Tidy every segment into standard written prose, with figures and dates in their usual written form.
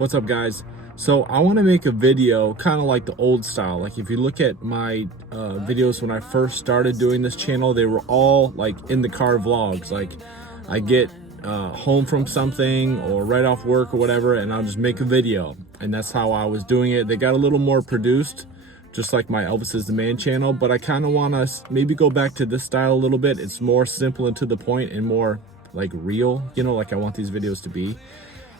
What's up, guys? So I want to make a video kind of like the old style. Like if you look at my videos when I first started doing this channel, they were all like in the car vlogs. Like I get home from something or right off work or whatever, and I'll just make a video. And that's how I was doing it. They got a little more produced, just like my Elvis is the Man channel, but I kind of want to maybe go back to this style a little bit. It's more simple and to the point and more like real, you know, like I want these videos to be.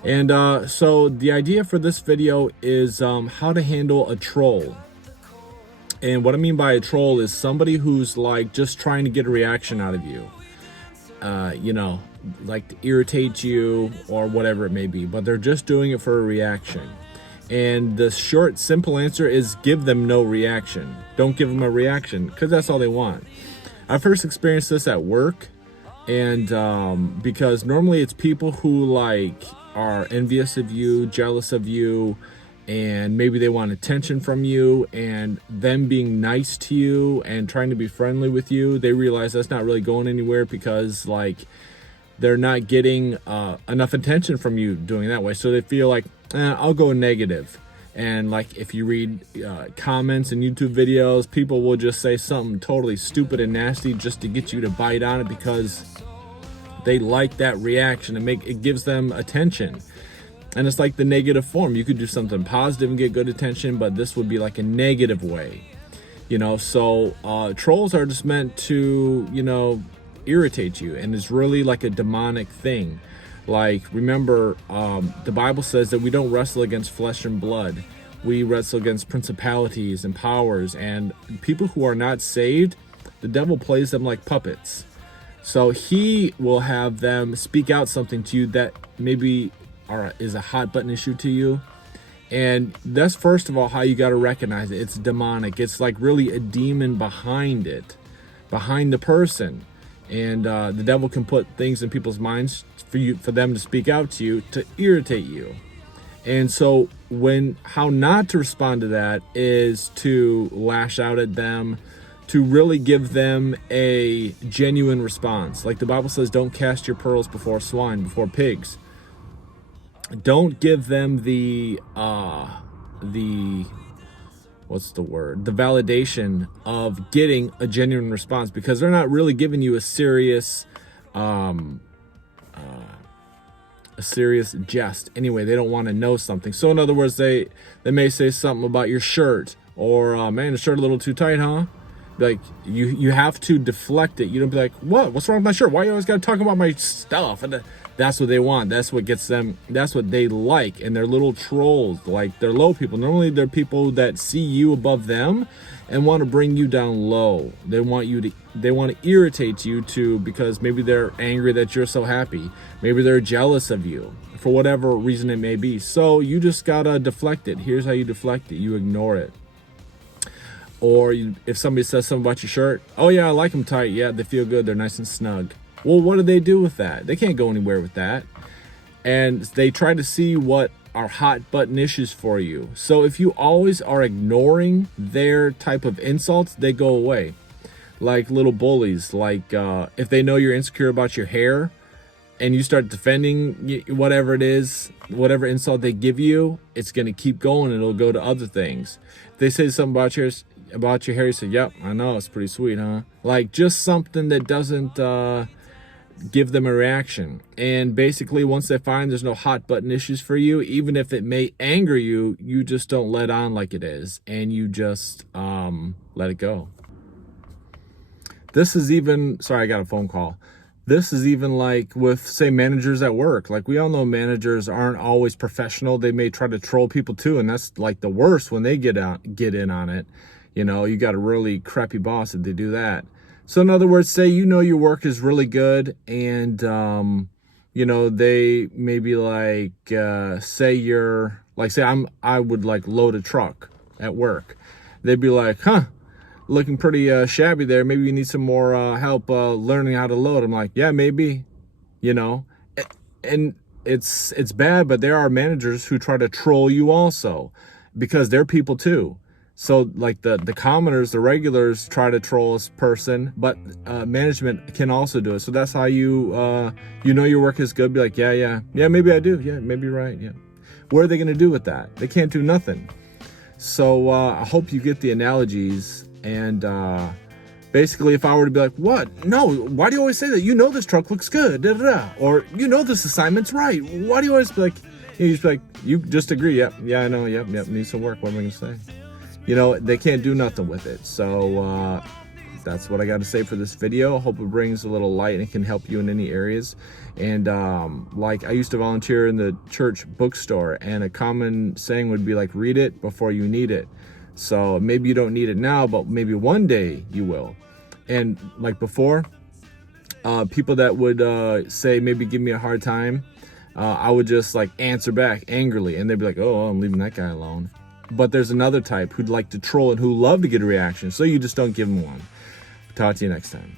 And so the idea for this video is how to handle a troll. And what I mean by a troll is somebody who's like just trying to get a reaction out of you. You know, like to irritate you or whatever it may be, but they're just doing it for a reaction. And the short, simple answer is give them no reaction. Don't give them a reaction, because that's all they want. I first experienced this at work, and because normally it's people who like are envious of you, jealous of you, and maybe they want attention from you, and them being nice to you and trying to be friendly with you, they realize that's not really going anywhere because like they're not getting enough attention from you doing that way. So they feel like, I'll go negative. And like if you read comments and YouTube videos, people will just say something totally stupid and nasty just to get you to bite on it because they like that reaction and it gives them attention. And it's like the negative form. You could do something positive and get good attention, but this would be like a negative way, you know. So trolls are just meant to, you know, irritate you, and it's really like a demonic thing. Like, remember, the Bible says that we don't wrestle against flesh and blood. We wrestle against principalities and powers, and people who are not saved, the devil plays them like puppets. So he will have them speak out something to you that maybe is a hot button issue to you. And that's first of all how you got to recognize it. It's demonic. It's like really a demon behind it, behind the person. And the devil can put things in people's minds for them to speak out to you to irritate you. And so how not to respond to that is to lash out at them, to really give them a genuine response. Like the Bible says, don't cast your pearls before swine, before pigs. Don't give them the what's the word? The validation of getting a genuine response, because they're not really giving you a serious jest. Anyway, they don't want to know something. So in other words, they may say something about your shirt, or man, the shirt a little too tight, huh? Like you have to deflect it. You don't be like, what's wrong with my shirt? Why you always got to talk about my stuff? And that's what they want. That's what gets them. That's what they like. And they're little trolls. Like, they're low people. Normally they're people that see you above them and want to bring you down low. They want to irritate you too, because maybe they're angry that you're so happy. Maybe they're jealous of you for whatever reason it may be. So you just gotta deflect it. Here's how you deflect it. You ignore it. Or if somebody says something about your shirt, oh yeah, I like them tight. Yeah, they feel good. They're nice and snug. Well, what do they do with that? They can't go anywhere with that. And they try to see what are hot button issues for you. So if you always are ignoring their type of insults, they go away. Like little bullies. Like if they know you're insecure about your hair and you start defending whatever it is, whatever insult they give you, it's going to keep going. It'll go to other things. If they say something about your hair, you say, yep, I know, it's pretty sweet, huh? Like just something that doesn't give them a reaction. And basically, once they find there's no hot button issues for you, even if it may anger you, you just don't let on like it is, and you just let it go. This is even, sorry, I got a phone call. This is even like with, say, managers at work. Like, we all know managers aren't always professional. They may try to troll people too, and that's like the worst when they get in on it. You know, you got a really crappy boss if they do that. So in other words, say you know your work is really good, and you know, they maybe like I would like load a truck at work. They'd be like, looking pretty shabby there. Maybe you need some more help learning how to load. I'm like, yeah, maybe, you know. And it's bad, but there are managers who try to troll you also, because they're people too. So like the commoners, the regulars try to troll a person, but management can also do it. So that's how you know your work is good. Be like, yeah, maybe I do. Yeah, maybe you're right. Yeah. What are they going to do with that? They can't do nothing. So I hope you get the analogies. And basically, if I were to be like, what? No, why do you always say that? You know this truck looks good, da, da, da. Or you know this assignment's right. Why do you always be like, you just be like, you just agree, yep, yeah, I know, yep, needs some work, what am I going to say? You know, they can't do nothing with it. So that's what I got to say for this video. I hope it brings a little light and can help you in any areas. And like, I used to volunteer in the church bookstore, and a common saying would be like, read it before you need it. So maybe you don't need it now, but maybe one day you will. And like before, people that would say, maybe give me a hard time, I would just like answer back angrily, and they'd be like, oh, I'm leaving that guy alone. But there's another type who'd like to troll and who love to get a reaction, so you just don't give them one. Talk to you next time.